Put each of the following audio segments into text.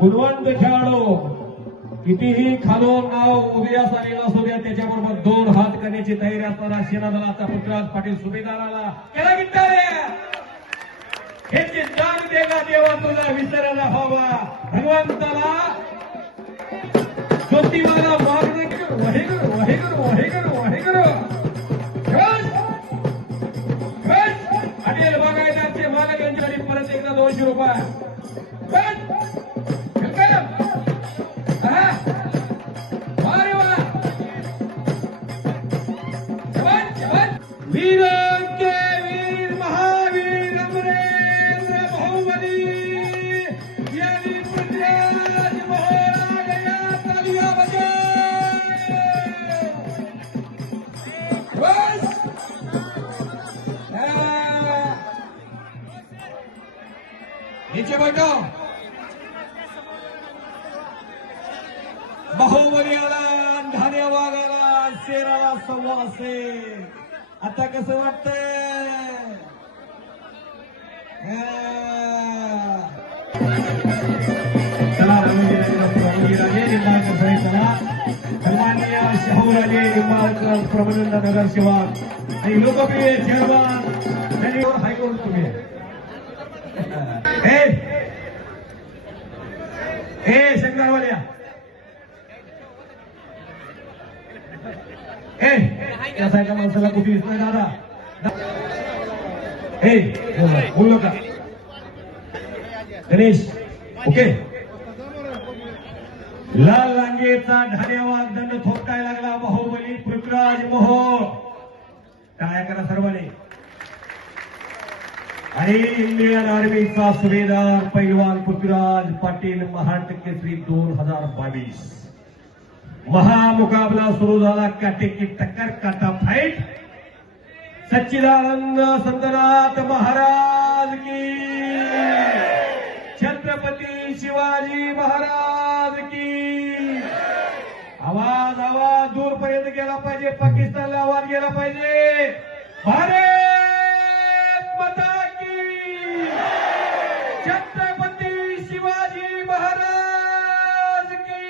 गुणवंत खेळाडू कितीही खालून नाव उदयास आलेला असू द्या त्याच्याबरोबर दोन हात करण्याची तयारी असताना सेना दलाचा पृथ्वीराज पाटील सुभेदाराला. केला गिट्टारे हे चिंतान देगा देवा तुला विसरायला हवा. भगवंताला ज्योतिबाला मागणे वहेगर वहेगर वहेगर वहेगर. बस! बस! अटेल बागायदारचे मालक यांच्यासाठी परत एकदा दोनशे रुपये. नीचे बैठो। बाहुबली आला धान्य वागाला शेराला सव्वा असे. आता कसं वाटतंय? हा. चला रामोजीराजे निंबाळकर साहेब आणि लोकप्रिय चेअरमन हायकोर्ट तुम्ही. ए ए शंकरवाल्या. ए त्या साईडच्या माणसाला कुठे दिसत नाही दादा. ए बोल नका. गणेश ओके. लाल लांगेचा ढाण्यावा दंड थोपटाय लागला बाहुबली पृथ्वीराज मोहोळ. काय करा सर्वांनी? आणि इंडियन आर्मीचा सुभेदार पैलवान पृथ्वीराज पाटील महाराष्ट्र केसरी दोन हजार बावीस. महामुकाबला सुरू झाला काटेकी टक्कर काटा फाईट. सच्चिदानंद संतनाथ महाराज की. छत्रपती शिवाजी महाराज की. आवाज आवाज दूरपर्यंत गेला पाहिजे पाकिस्तानला आवाज गेला पाहिजे. भारत मता की छत्रपती शिवाजी महाराज की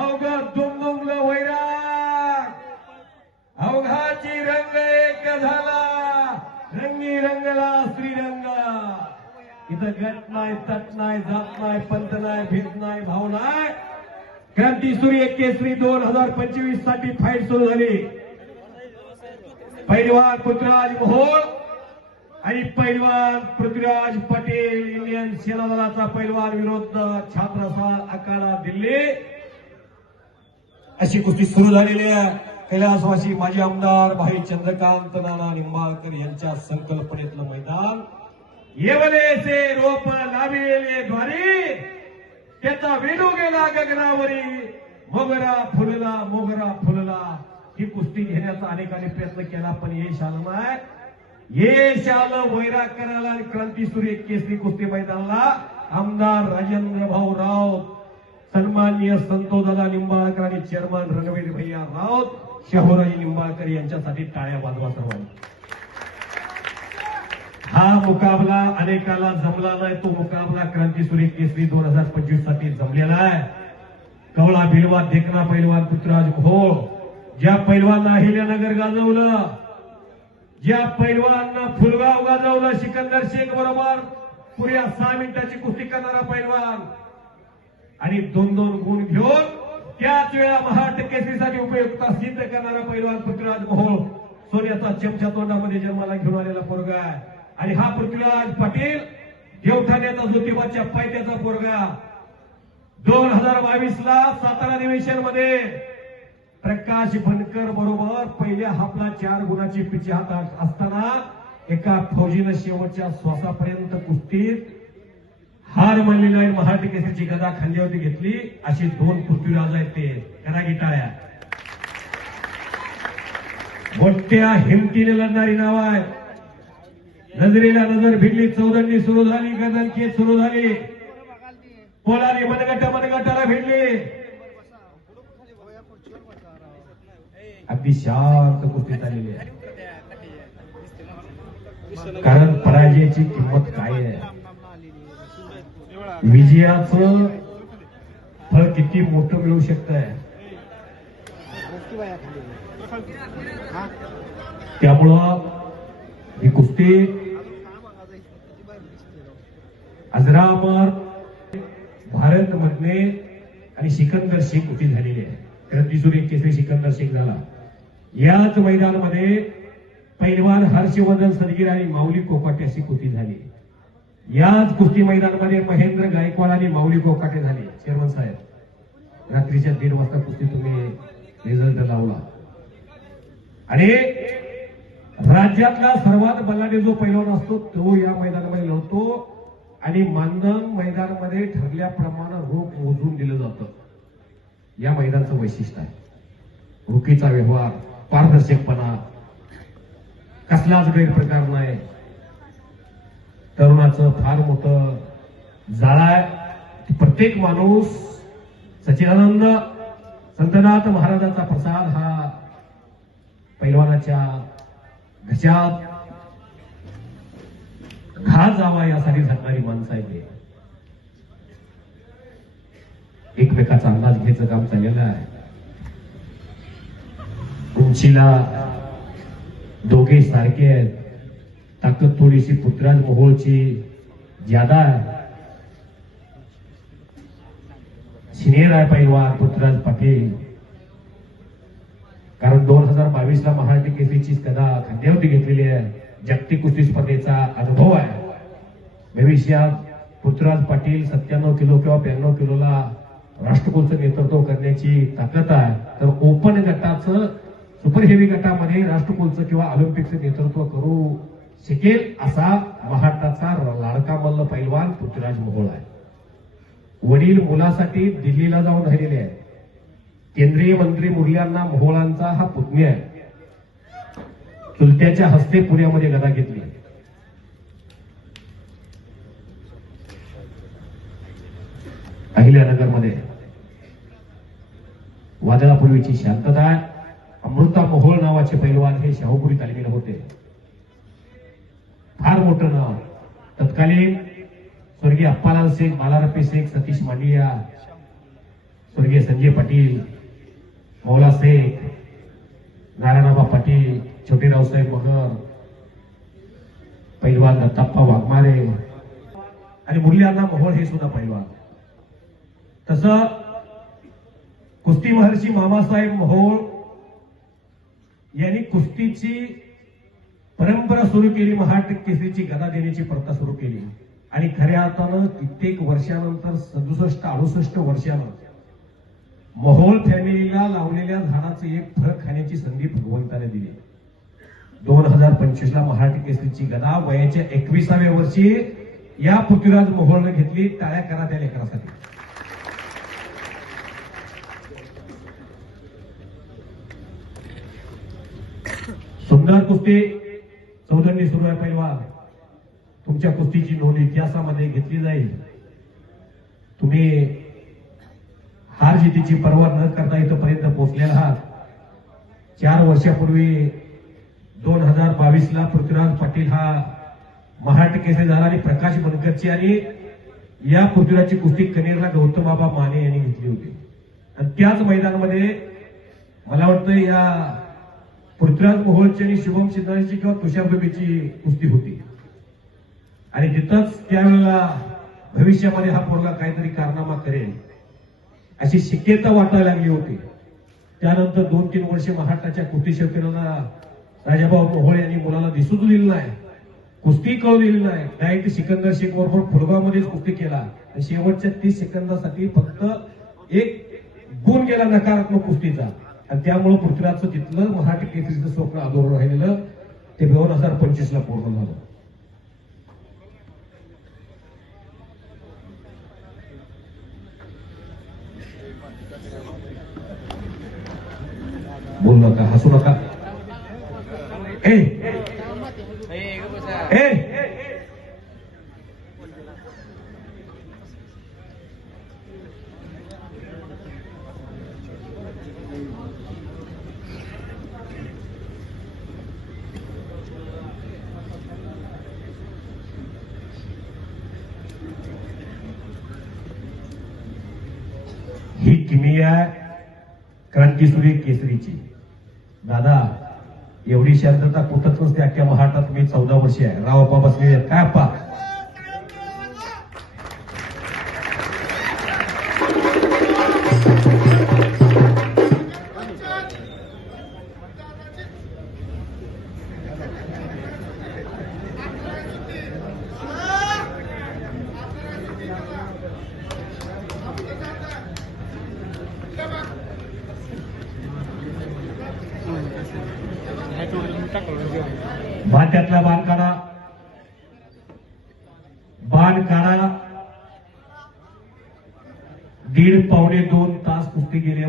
अवघ दुमदुमलं वैराग अवघाची रंग एक झाला रंगी रंगला श्रीरंग इथं गट नाही तट नाही जात नाही पंत नाही भेद नाही भाव नाही. क्रांती सूर्य केसरी दोन हजार पंचवीससाठी फाईट सुरू झाली. पैलवान पृथ्वीराज मोहोळ आणि पैलवान पृथ्वीराज पटेल इंडियन सेना दलाचा पैलवान विरुद्ध छात्रसाल अकाडा दिल्ली. अशी कुस्ती सुरू झालेली आहे. कैलासवासी माजी आमदार भाई चंद्रकांत नाना निंबाळकर यांच्या संकल्पनेतलं मैदान. येवलेसे रोप लाविले द्वारी त्याचा वेणू गेला गगनावरी मोगरा फुलला मोगरा फुलला. ही कुस्ती घेण्याचा अनेकांनी प्रयत्न केला पण हे आलं नाही यश वैराग करायला आणि क्रांती सूर्य केसरी कुस्ती मैदानाला आमदार राजेंद्र भाऊ राऊत सन्माननीय संतोदादा निंबाळकर आणि चेअरमन रणवीर भैया राऊत शहूराजी निंबाळकर यांच्यासाठी टाळ्या वाजवा सर्वांनी. हा मुकाबला अनेकाला जमला नाही. तो मुकाबला क्रांती केसरी दोन हजार पंचवीससाठी जमलेला आहे. कवळा भिलवा देखना पैलवान पृथ्वीराज घोळ. ज्या पैलवांना अहिल्यानगर गाजवलं ज्या पैलवांना फुलगाव गाजवलं सिकंदर शेख बरोबर. पुऱ्या सहा मिनिटाची कुस्ती करणारा पैलवान. आणि दोन दोन गुण घेऊन त्याच वेळा महाराष्ट्र केसरीसाठी उपयुक्त सिद्ध करणारा पैलवान पृथ्वीराज मोहोळ सोन्याचा चमचा तोंडामध्ये जन्माला घेऊन आलेला पोरगा आहे. आणि हा पृथ्वीराज पाटील देवठाण्याचा ज्योतिबाच्या पायथ्याचा पोरगा. दोन हजार बावीस ला सातारा अधिवेशनमध्ये प्रकाश भनकर बरोबर पहिल्या हापला चार गुणाची पिची हात असताना एका फौजीनं शेवटच्या श्वासापर्यंत कुस्तीत हार मानलेली आहे महाराष्ट्र केसरीची गदा खांद्यावरती घेतली. अशी दोन पृथ्वीराज आहेत ते. करा गिटाळ्या मोठ्या हिमतीने लढणारी नाव आहे नजरेला नजर भिडली चौदंडी सुरू झाली गदनकी सुरू झाली. पोलाली मनगट मनगटाला भिडली. अगदी शांत गोष्टीत आलेली आहे. कारण पराजयाची किंमत काय आहे? विजयाचं फळ किती मोठं मिळू शकत आहे त्यामुळं ही कुस्ती अजरामर भारत मधले आणि सिकंदर शेख कुस्ती झालेली आहे रणजिसूर एक केसरी सिकंदर शेख झाला. याच मैदानामध्ये पैलवान हर्षवर्धन सदगीर आणि माऊली कोकाटे अशी कुस्ती झाली. याच कुस्ती मैदानामध्ये महेंद्र गायकवाड आणि माऊली कोकाटे झाले. चेअरमन साहेब रात्रीच्या दीड वाजता कुस्ती तुम्ही रिझल्ट लावला. आणि राज्यातला सर्वात बलाढ्य जो पैलवान असतो तो या मैदानामध्ये लढतो. आणि मानधन मैदानामध्ये ठरल्याप्रमाणे रोख मोजून दिलं जातं. या मैदानाचं वैशिष्ट्य आहे. रोखीचा व्यवहार पारदर्शकपणा कसलाच गैरप्रकार नाही. तरुणाचं फार मोठं जाळा प्रत्येक माणूस सचिदानंद संतनाथ महाराजांचा प्रसाद हा पैलवानाच्या घशात खा जावा यासाठी झटणारी माणसं आहेत एकमेकाचा अंदाज घ्यायचं काम चाललेलं आहे. उंचीला दोघे सारखे आहेत. ताकद थोडीशी पुत्राज मोहोळची ज्यादा आहे. सिनियर आहे पैलवान पुत्राज पाटील. कारण दोन हजार बावीस ला महाराष्ट्र केसरीची कदा खांद्यावरती घेतलेली आहे. जागतिक कुस्ती स्पर्धेचा अनुभव आहे. भविष्यात पृथ्वीराज पाटील सत्त्याण्णव किलो किंवा ब्याण्णव किलोला राष्ट्रकुलचं नेतृत्व करण्याची ताकद आहे. तर ओपन गटाचं सुपर हेवी गटामध्ये राष्ट्रकुलचं किंवा ऑलिम्पिकचं नेतृत्व करू शकेल असा महाराष्ट्राचा लाडका मल्ल पैलवान पृथ्वीराज मोहोळ आहे. वडील मुलासाठी दिल्लीला जाऊन राहिलेले आहेत. केंद्रीय मंत्री मुरल्यांना मोहोळांचा हा पुतणी आहे. चुलत्याच्या हस्ते पुण्यामध्ये गदा घेतली. अहिल्यानगरमध्ये. वादळापूर्वीची शांतता अमृता मोहोळ नावाचे पैलवान हे शाहूपुरी तालमीला होते. फार मोठं नाव. तत्कालीन स्वर्गीय अप्पालाल शेख बालारप्पे शेख सतीश मांडिया स्वर्गीय संजय पाटील मौला शेख नारायणाबा पाटील छोटे रावसाहेब मगर पैलवान दत्ताप्पा वाघमारे आणि मुरलीअण्णा मोहोळ हे सुद्धा पैलवान. तसं कुस्ती महर्षी मामासाहेब मोहोळ यांनी कुस्तीची परंपरा सुरू केली महाराष्ट्र केसरीची गदा देण्याची प्रथा सुरू केली. आणि खऱ्या अर्थानं कित्येक वर्षानंतर सदुसष्ट अडुसष्ट वर्षानं मोहोळ फॅमिलीला लावलेल्या झाडाचं एक फळ खाण्याची संधी भगवंताने दिली. दोन हजार पंचवीस ला महाराष्ट्र केसरीची गदा वयाच्या एकविसाव्या वर्षी या पृथ्वीराज मोहोळनं घेतली टाळ्या करा त्या लेकरासाठी. सुंदर कुस्ती चौधरी सुरू आहे पैलवान. तुमच्या कुस्तीची नोंद इतिहासामध्ये घेतली जाईल. तुम्ही हार जितीची पर्वा न करता इथपर्यंत पोहोचलेला आहात. चार वर्षापूर्वी दोन हजार बावीस ला पृथ्वीराज पाटील हा महाराष्ट्र केसरी झाला आणि प्रकाश बनकरची आणि या पृथ्वीराजची कुस्ती कनेरला गौतम बाबा माने यांनी घेतली होती. आणि त्याच मैदानामध्ये मला वाटतं या पृथ्वीराज मोहोळची आणि शुभम सिद्धांची किंवा तुषार बेबीची कुस्ती होती. आणि तिथंच त्यावेळेला भविष्यामध्ये हा पोरगा काहीतरी कारनामा करेल अशी शक्यता वाटायला लागली होती. त्यानंतर दोन तीन वर्षे महाराष्ट्राच्या कुस्ती शौकीनाला राजाभाऊ पोहळे यांनी मुलाला दिसूच दिलं नाही. कुस्ती कळू दिली नाही. डायरेक्ट सिकंदर शेख बरोबर फुलगावमध्येच कुस्ती केला. शेवटच्या तीस सेकंदासाठी फक्त एक गुण गेला नकारात्मक कुस्तीचा. आणि त्यामुळे पृथ्वीराजचं तिथलं मराठी केसरीचं स्वप्न आदोर राहिलेलं ते दोन हजार पंचवीस ला पूर्ण झालं. बोलू नका हसू नका. ही किमिया क्रांतीसूर्य केसरीची दादा एवढी शांतता कुठंच नसते. अख्ख्या महाराष्ट्रात मी चौदा वर्षे आहे. राव बसले काय पा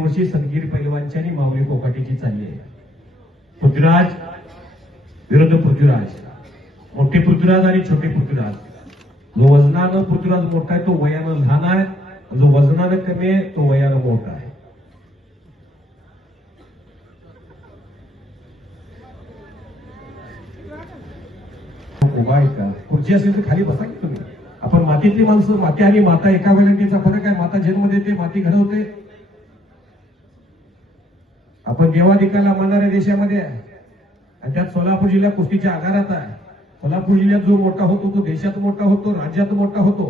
वर्षी सदगीर पैलवानची आणि माऊली कोकाटीची चालली आहे. पृथ्वीराज विरुद्ध पृथ्वीराज. मोठे पृथ्वीराज आणि छोटे पृथ्वीराज. जो वजनानं पृथ्वीराज मोठा आहे तो वयानं लहान आहे. जो वजनानं कमी आहे तो वयानं मोठा आहे. उभा आहे का? खुर्ची असेल तर खाली बसा की तुम्ही. आपण मातीतली माणसं माती आणि माता एका वेळेचा फरक आहे. माता जन्म देते माती घडवते आपण देवाधिकाला मानणाऱ्या देशामध्ये आहे. आणि त्यात सोलापूर जिल्हा कुस्तीच्या आगारात आहे. सोलापूर जिल्ह्यात जो मोठा होतो तो देशात मोठा होतो राज्यात मोठा होतो.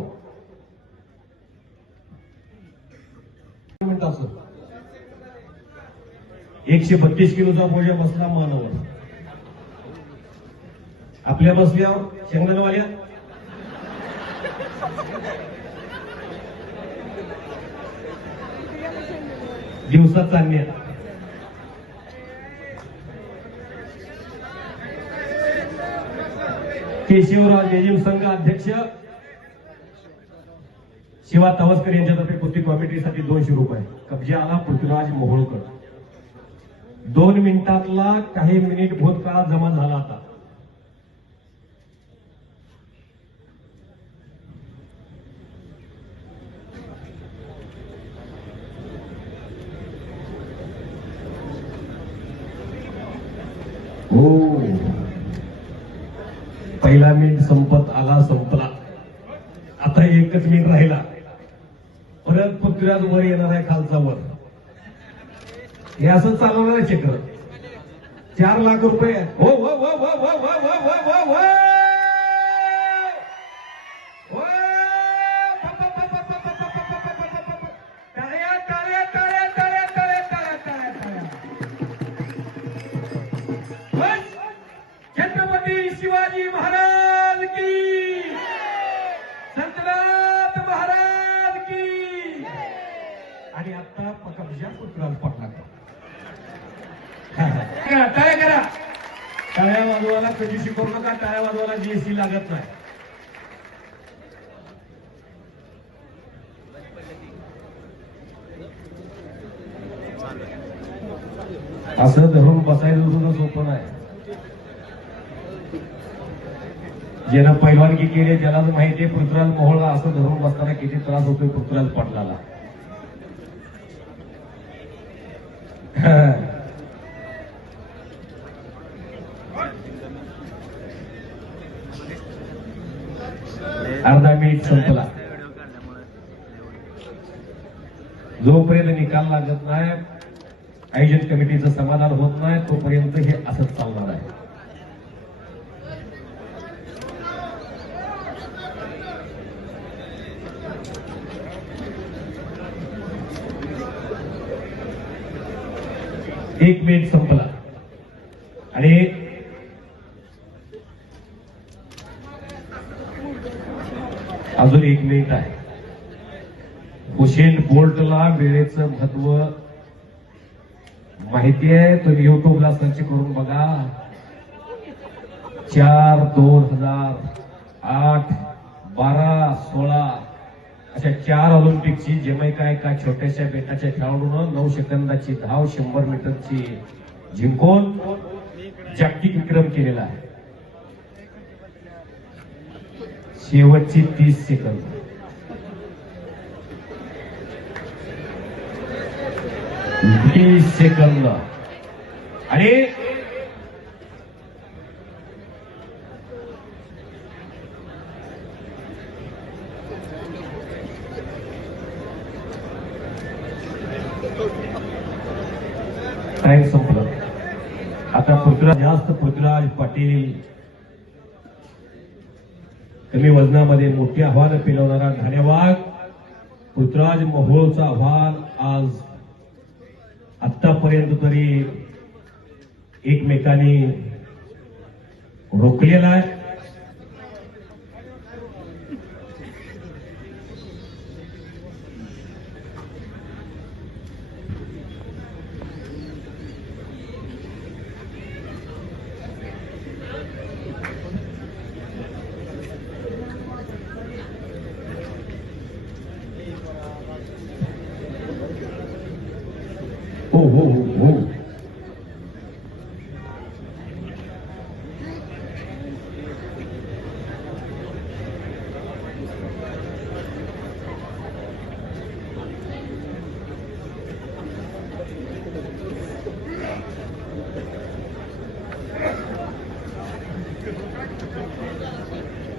एकशे बत्तीस किलोचा बोजा बसला मानवर. आपल्या बसल्यावर शेंगदाणवाल्या दिवसात चालण्या केशवराव लेझिम संघ अध्यक्ष शिवा तवसकर यांच्यातर्फे कुस्ती कॉमिटीसाठी दोनशे रुपये. कब्जा आला पृथ्वीराज मोहोळकर. दोन मिनिटातला काही मिनिट भूतकाळात जमा झाला आता हो पहिला मिनिट संपत आला संपला. आता एकच मिनिट राहिला. परत पृथ्वीराज वर येणार आहे खालचा वर. हे असं चालवणार आहे चक्र चार लाख रुपये. हो हो हो हो हो हो हो हो हो. करा टाळ्या करा. टाळ्या वाजवायला कधी शिकवू नका टाळ्या वाजवायला जीएसटी लागत नाही. असं धरून बसायचं सुद्धा सोपं नाही. ज्यानं पैलवानगी केली ज्याला माहितीये माहिती आहे पृथ्वीराज मोहळला असं धरून बसताना किती त्रास होतोय पृथ्वीराज पाटलाला अर्धा मिनिट संपला. जोपर्यंत निकाल लागत नाही आयोजन कमिटीचं समाधान होत नाही तोपर्यंत हे असंच चालणार आहे. एक मिनिट संपला आणि अजून मिनिट आहे. हुसेन बोल्टला वेळेचं महत्त्व माहिती आहे. तुम्ही युट्यूबला सर्च करून बघा. चार दोन हजार आठ बारा सोळा अशा चार ऑलिम्पिकची जमैका एका छोट्याशा बेटाच्या खेळाडून नऊ सेकंदाची धाव शंभर मीटरची जिंकून जागतिक विक्रम केलेला आहे. शेवटची तीस सेकंद. तीस सेकंद. आणि टाइम संपला. आता पृथ्वीराज जास्त पृथ्वीराज पाटील कमी वजनामध्ये मोठी आव्हानं पिलवणारा धन्यवाद पृथ्वीराज महोळचं आव्हान आज आतापर्यंत तरी एकमेकांनी रोखलेला आहे हो हो हो हो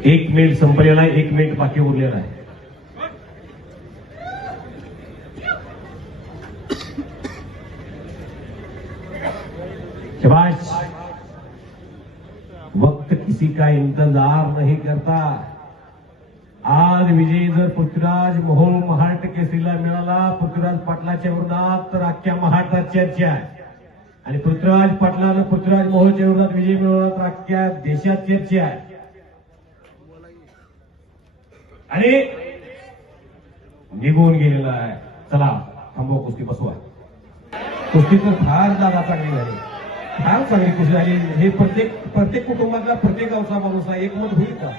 एक मेल संपलेला आहे एक मिनिट बाकी उरलेला आहे. शबाश वक्त किसी का इंतजार नहीं करता. आज विजय जर पृथ्वीराज मोहोळ महाराष्ट्र केसरीला मिळाला पृथ्वीराज पाटलाच्या विरोधात तर अख्ख्या महाराष्ट्रात चर्चा आहे. आणि पृथ्वीराज पाटलानं पृथ्वीराज मोहोळच्या विरोधात विजय मिळवला तर अख्ख्या देशात चर्चा आहे. आणि निघून गेलेला आहे. चला थांबवा कुस्ती बसवा. कुस्ती तर फार जागा चांगली झाली फार चांगली कुस्ती झाली हे प्रत्येक प्रत्येक कुटुंबातला प्रत्येक गावचा माणूस आहे. एकमत होईल का?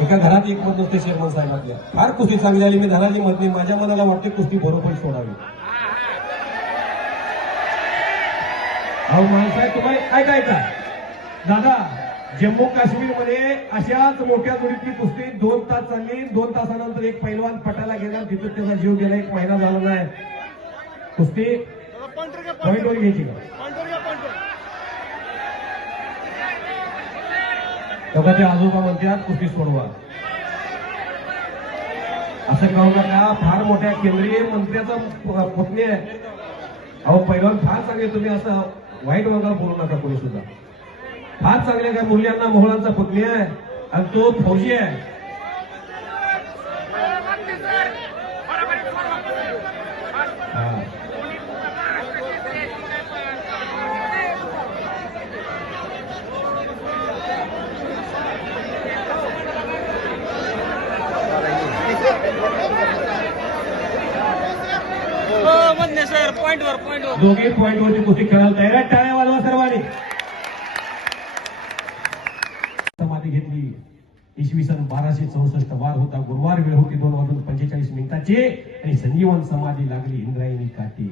एका घरात एकमत नसते शेरमन साहेबातल्या फार कुस्ती चांगली झाली. मी धनाजी म्हणते माझ्या मनाला वाटते कुस्ती बरोबर सोडावी. अहो माणसाहेब तुम्हाला काय काय का दादा जम्मू काश्मीरमध्ये अशाच मोठ्या जोडीतली कुस्ती दोन तास चालली. दोन तासानंतर एक पैलवान पटाला गेला. तिथं त्याचा जीव गेला. एक महिना झाला नाही कुस्ती पॉईंटवर घ्यायची का? ते आजोबा म्हणतात कुस्ती सोडवा. असं करू नका फार मोठ्या केंद्रीय मंत्र्याचा पुतणी आहे. अहो पैलवान फार चांगले तुम्ही असं वाईट वगैरे बोलू नका कोणी सुद्धा फार चांगले काय मुलांना मोहळांचा पुतणी आहे आणि तो फौजी आहे हा. दोघे पॉईंट वरती कुस्ती खेळायला तयार. टाळ्या वाजवा सर्वांनी समाधी घेतली इसवी सन बाराशे चौसष्ट वार होता गुरुवार वेळ होती दोन वाजून राज्ये आणि संजीवन समाधी लागली इंद्रायणी काठी.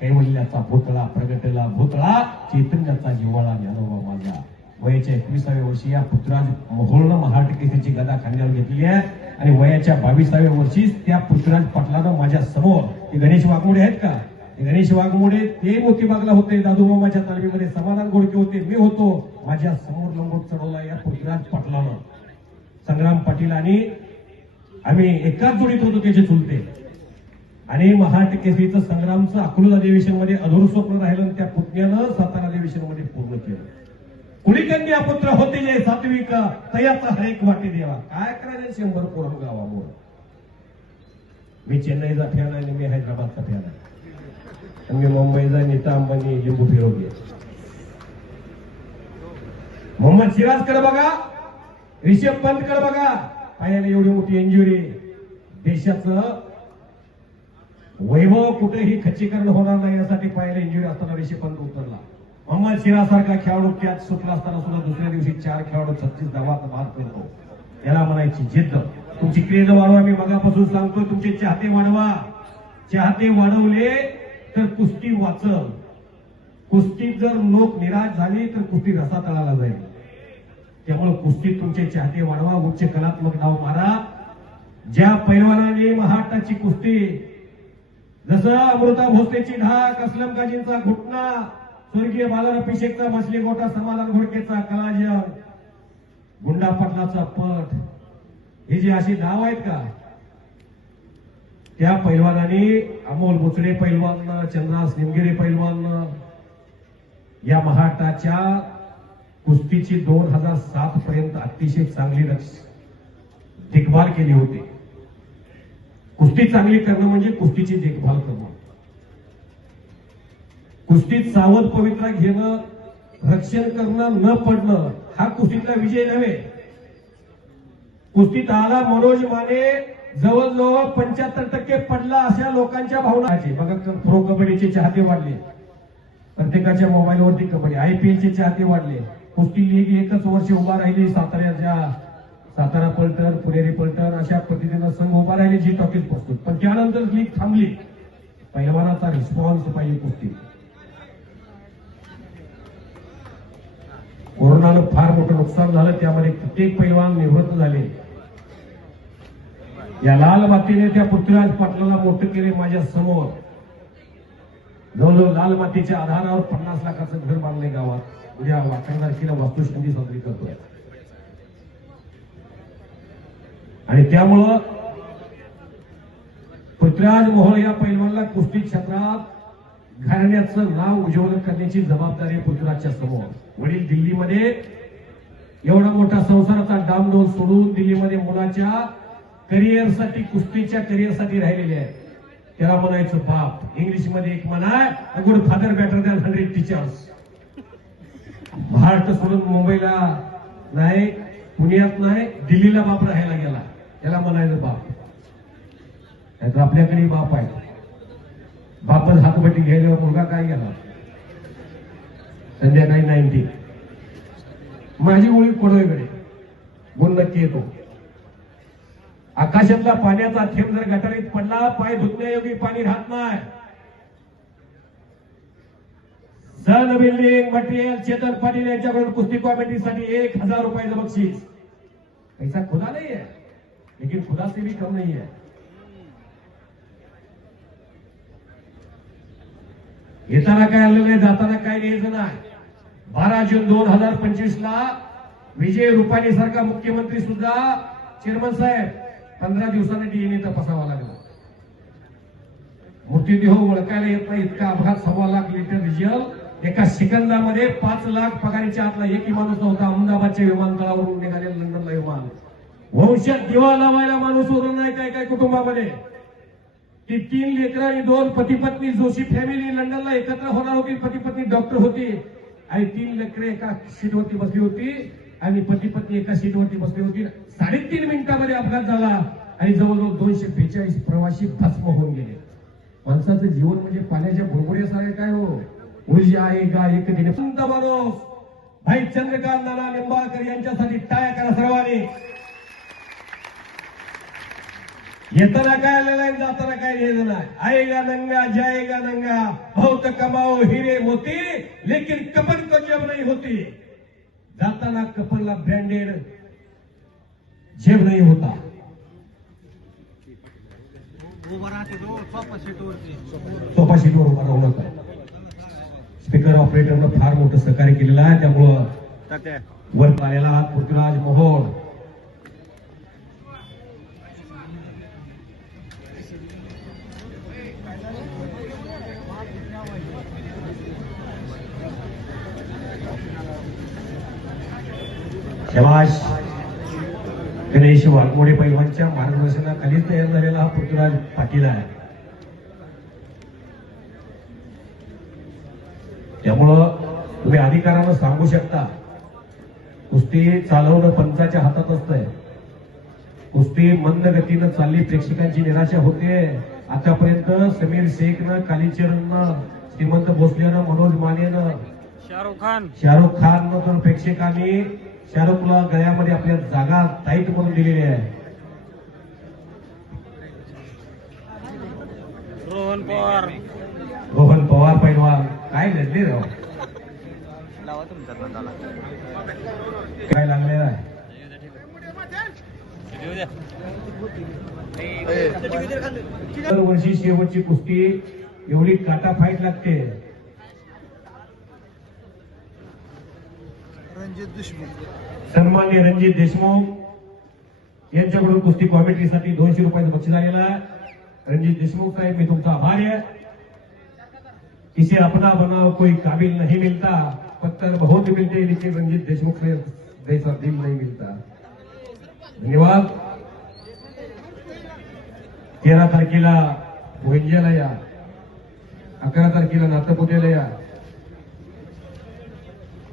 कैवल्याचा भोतळा प्रगटला भोतळा चैतन्याचा जिव्हाळा ज्ञानोबा माझा. वयाच्या एकविसाव्या वर्षी या पुत्राज मोहोळनं महाराष्ट्र गदा खांद्यावर घेतलेली आहे. आणि वयाच्या बावीसाव्या वर्षीच त्या पृथ्वीराज पाटलानं माझ्यासमोर. ते गणेश वाघमोडे आहेत का? गणेश वाघमोडे ते मोतीबागला होते. दादूमामाच्या तालमीमध्ये समाधान गोडके होते. मी होतो. माझ्यासमोर लंगोट चढवला या पृथ्वीराज पाटलानं. संग्राम पाटील आणि आम्ही एकाच जोडीत होतो त्याचे चुलते. आणि महाराष्ट्र केसरीचं संग्रामचं अकलूज अधिवेशनमध्ये अधूर स्वप्न राहिलं त्या पुतण्यानं सातारा अधिवेशनमध्ये पूर्ण केलं. कुणी त्यांनी अपुत्र होते जे सात्विक तयाचा हरेक वाटे देवा? काय करायचं शंभर पोरम गावामुळे? मी चेन्नईचा फॅन आहे आणि मी हैदराबादचा फॅन आहे. आणि मी मुंबईचा नीता अंबानी लिंबू फिरवली मोहम्मद सिराजकडे बघा रिषभ पंतकडे बघा. पायाला एवढी मोठी इंजुरी देशाचं वैभव कुठेही खच्चीकरण होणार नाही यासाठी पायाला इंजुरी असताना ऋषी पंत उतरला. मोहम्मद शिरासारखा खेळाडू त्यात सुटला असताना सुद्धा दुसऱ्या दिवशी चार खेळाडू छत्तीस धावात बाद करतो. याला म्हणायची जिद्द. तुमची क्रेज वाढवा मी मगापासून सांगतो तुमचे चाहते वाढवा. चाहते वाढवले तर कुस्ती वाचल. कुस्तीत जर लोक निराश झाली तर कुस्ती रसातळाला जाईल. त्यामुळे कुस्तीत तुमचे चाहते वाढवा उच्च कलात्मक डाव मारा. ज्या पैलवानाने महाराष्ट्राची कुस्ती जसं अमृता भोसलेची ढाक असलम काजींचा घुटना स्वर्गीय बालारा पिशेकचा मछली गोटा समाधान घोडकेचा कलाजर गुंडा पटलाचा पट हे जे अशी नाव आहेत का? त्या पैलवानाने अमोल बोचडे पैलवान चंद्रास निमगिरे पैलवान या महाराष्ट्राच्या कुस्तीची दोन हजार सात पर्यंत अतिशय चांगली रक्ष देखभाल केली होती. कुस्ती चांगली करणं म्हणजे कुस्तीची देखभाल करणं. कुस्तीत सावध पवित्रा घेणं रक्षण करणं न पडणं हा कुस्तीतला विजय नव्हे. कुस्तीत आला मनोज माने जवळजवळ पंच्याहत्तर टक्के पडला अशा लोकांच्या भावना. बघा प्रो कबड्डीचे चाहते वाढले. प्रत्येकाच्या मोबाईलवरती कबड्डी आयपीएलचे चाहते वाढले. कुस्ती लीग एकच वर्ष उभा राहिली. साताऱ्याच्या सातारा पलटण पुणेरी पलटण अशा पद्धतीनं संघ उभा राहिले जी टॉकीज पोहोचतो पण त्यानंतर लीग थांबली. पहिलवानाचा रिस्पॉन्स पाहिजे कुस्ती. कोरोनानं फार मोठं नुकसान झालं. त्यामध्ये कित्येक पैलवान निवृत्त झाले. या लाल मातीने त्या पृथ्वीराज पाटलाला मोठं केले माझ्यासमोर. जवळजवळ लाल मातीच्या आधारावर पन्नास लाखाचं घर बांधले गावात. म्हणजे उद्या अकरा तारखेला वास्तुशांती साजरी करतोय. आणि त्यामुळं पृथ्वीराज मोहोळ या पैलवानला कुस्ती क्षेत्रात घराण्याचं नाव उज्ज्वल करण्याची जबाबदारी पृथ्वीराजच्या समोर. वडील दिल्लीमध्ये एवढा मोठा संसाराचा डामडोल सोडून दिल्लीमध्ये मुलाच्या करिअरसाठी कुस्तीच्या करिअरसाठी राहिलेले आहेत. त्याला म्हणायचं बाप. इंग्लिशमध्ये एक म्हणाय good father better than hundred teachers. Maharashtra सोडून मुंबईला नाही पुण्यात नाही दिल्लीला बाप राहायला गेला. त्याला म्हणायचं बाप. नाहीतर आपल्याकडे बाप आहे. बापच हातबटी घ्यायला मुलगा काय गेला? संध्याकाळी नाईन्टी. माझी ओळी कोडवेकडे गुण नक्की येतो. आकाशातला पाण्याचा थेंब जर गटारीत पडला पाय धुतण्यायोगी पाणी राहत नाही. Sun building material Chetan Patil यांच्याकडून कुस्ती कॉमेडीसाठी एक हजार रुपयाचं बक्षीस. पैसा खुदा नाही है लेकिन खुदा से भी कम नहीं है येताना काय आलेलं नाही जाताना काय न्यायचं नाही. बारा जून दोन हजार पंचवीस ला विजय रुपाणी सारखा मुख्यमंत्री सुद्धा चेअरमन साहेब पंधरा दिवसाने डीएनए तपासावा लागला. मृत्यूदेह ओळखायला येत नाही इतका अपघात सव्वा लाख लिटर डिझेल एका सेकंदामध्ये पाच लाख पगारीच्या आतला एकही माणूस नव्हता. अहमदाबादच्या विमानतळावरून निघालेला लंडनला विमान. वंशात दिवा लावायला माणूस उरून नाही काय काय कुटुंबामध्ये. ती तीन लेकर आणि दोन पती पत्नी जोशी फॅमिली लंडनला एकत्र होणार होती. पती पत्नी डॉक्टर होती. आणि तीन लेकरे एका सीटवरती बसली होती. आणि पती पत्नी एका सीटवरती बसली होती. साडेतीन मिनिटामध्ये अपघात झाला. आणि जवळजवळ दोनशे बेचाळीस प्रवासी भस्म होऊन गेले. माणसाचं जीवन म्हणजे पाण्याच्या बुडबुड्यासारखं काय हो? ऊर्जा आहे का? एक दिले संत माणूस भाई चंद्रकांत नाना निंबाळकर यांच्यासाठी टाळ्या करा सर्वांनी. येताना काय आलेलं आहे? जाताना काय लिहिलं नाही आएगा नंगा जाएगा नंगा. हो बहुत कमाओ हिरे मोती लेकिन कपन को जब नहीं होती. जाताना कपनला ब्रँडेड जेब नाही होता. सोफा सीटवर उभा राहू नका. स्पीकर ऑपरेटरनं फार मोठं सहकार्य केलेलं आहे त्यामुळं वर आलेला हा पृथ्वीराज मोहोळ. शबाश गणेश वाघमोडे पैलवानच्या मार्गदर्शनाखाली तयार झालेला हा पृथ्वीराज पाटील आहे. त्यामुळं तुम्ही अधिकारानं सांगू शकता कुस्ती चालवणं पंचाच्या हातात असतंय. कुस्ती मंद गतीनं चालली प्रेक्षकांची निराशा होते. आतापर्यंत समीर शेखनं कालीचरणनं श्रीमंत भोसलेनं मनोज मानेनं शाहरुख खान. शाहरुख खान तर प्रेक्षकांनी शाहरुखला गळ्यामध्ये आपल्या जागा टाईट म्हणून दिलेली आहे. रोहन पवार. रोहन पवार पैलवान. काय लढले राव? काय लागलेलं आहे? दरवर्षी शेवटची कुस्ती एवढी काटा फाईट लागते. रणजित देशमुख. सन्मान्य रणजित देशमुख यांच्याकडून कुस्ती कॉमेंट्रीसाठी दोनशे रुपयाचं बक्षीस आलेलं आहे. रणजित देशमुख साहेब मी तुमचा आभार आहे. इसे अपना बनाओ कोई काबिल नहीं मिलता. पत्थर बहुत मिलते लेकिन रणजित देशमुख से जैसा दिल नहीं मिलता. धन्यवाद. तेरा तारखेला भोंजेला या. अकरा तारखेला नाथपुतेला या.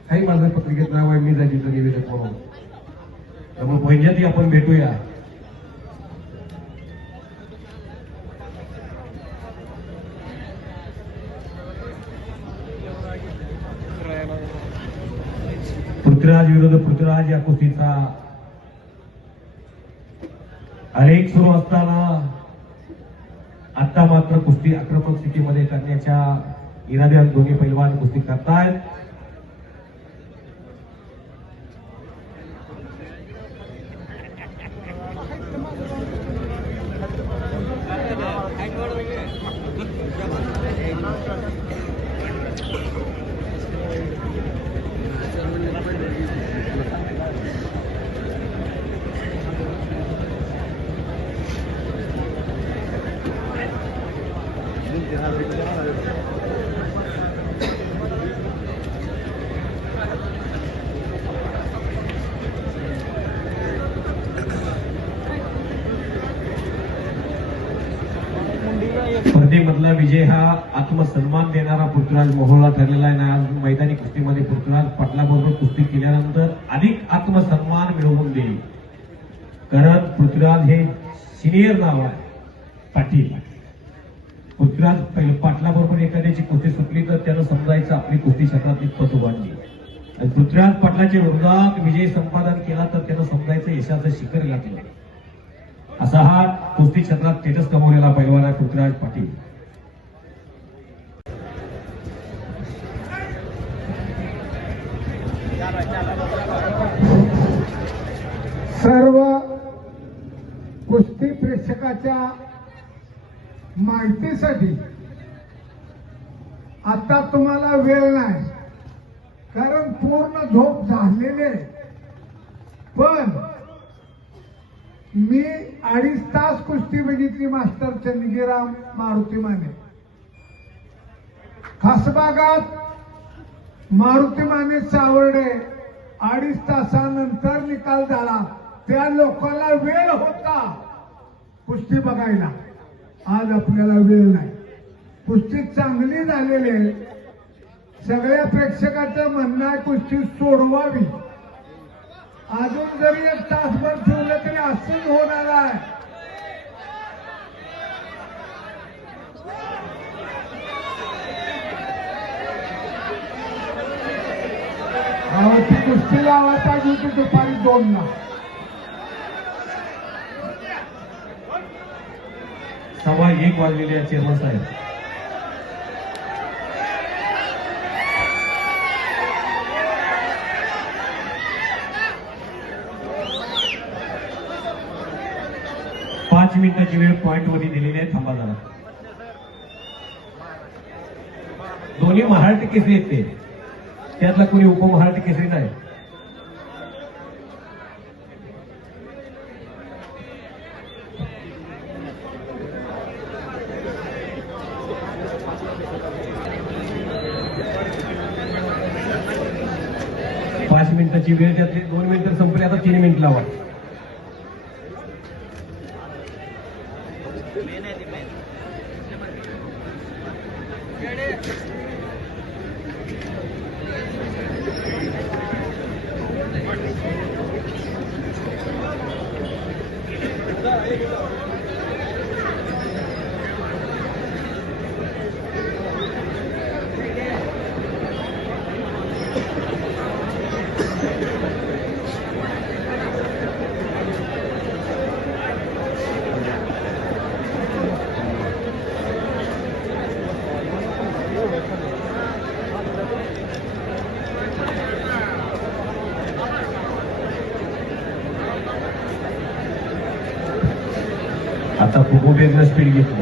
काही माझं पत्रिकेत नाव आहे मी जागीचं निवेदक म्हणून. त्यामुळे महिन्यातही आपण भेटूया. पृथ्वीराज विरुद्ध पृथ्वीराज या कुस्तीचा. अनेक सुरू असताना आता मात्र कुस्ती आक्रमक स्थितीमध्ये करण्याच्या इराद्यात दोन्ही पैलवान कुस्ती करतायत स्पर्धेमधला विजय हा आत्मसन्मान देणारा पृथ्वीराज मोहोळला ठरलेला आहे आज मैदानी कुस्तीमध्ये पृथ्वीराज पाटलाबरोबर कुस्ती केल्यानंतर अधिक आत्मसन्मान मिळवून देईल. कारण पृथ्वीराज हे सिनियर नाव आहे पाटील. पृथ्वीराज पहिले पाटलाबरोबर एखाद्याची कुस्ती सुटली तर त्यानं समजायचं आपली कुस्ती क्षेत्रातली पत उभारली. आणि पृथ्वीराज पाटलाच्या विरोधात विजय संपादन केला तर त्यानं समजायचं यशाचं शिखर गाठलं असा हा कुस्ती क्षेत्रात स्टेटस कमवलेला पैलवान आहे पृथ्वीराज पाटील. सर्व कुस्ती प्रेक्षकाच्या माहितीसाठी आता तुम्हाला वेळ नाही कारण पूर्ण झोप झालेले पण मी अडीच तास कुस्ती बघितली मास्टर चंदगीराम मारुती माने खासबागात मारुती माने सावर्डे अडीच तासानंतर निकाल झाला. त्या लोकांना वेळ होता. कुस्ती बघायला. आज आपल्याला वेळ नाही. कुस्ती चांगली झालेली आहे. सगळ्या प्रेक्षकाचं म्हणणं आहे कुस्ती सोडवावी. अजून जरी एक तासभर ठेवलं तरी असंच होणार आहे. ती कुस्ती लावायला पाहिजे दुपारी दोन ना सव्वा एक वाजलेली आहे चेअरमन साहेब. पाच मिनिटाची वेळ पॉइंटमध्ये दिलेली आहे. थांबा जरा. दोन्ही महाराष्ट्र केसरी येते त्यातला कोणी उपमहाराष्ट्र केसरी नाही पाच मिनिटाची वेळ त्यातली दोन मिनिटं संपली आता तीन मिनिट लावा आता फुगुबेरनं स्पीड घेतली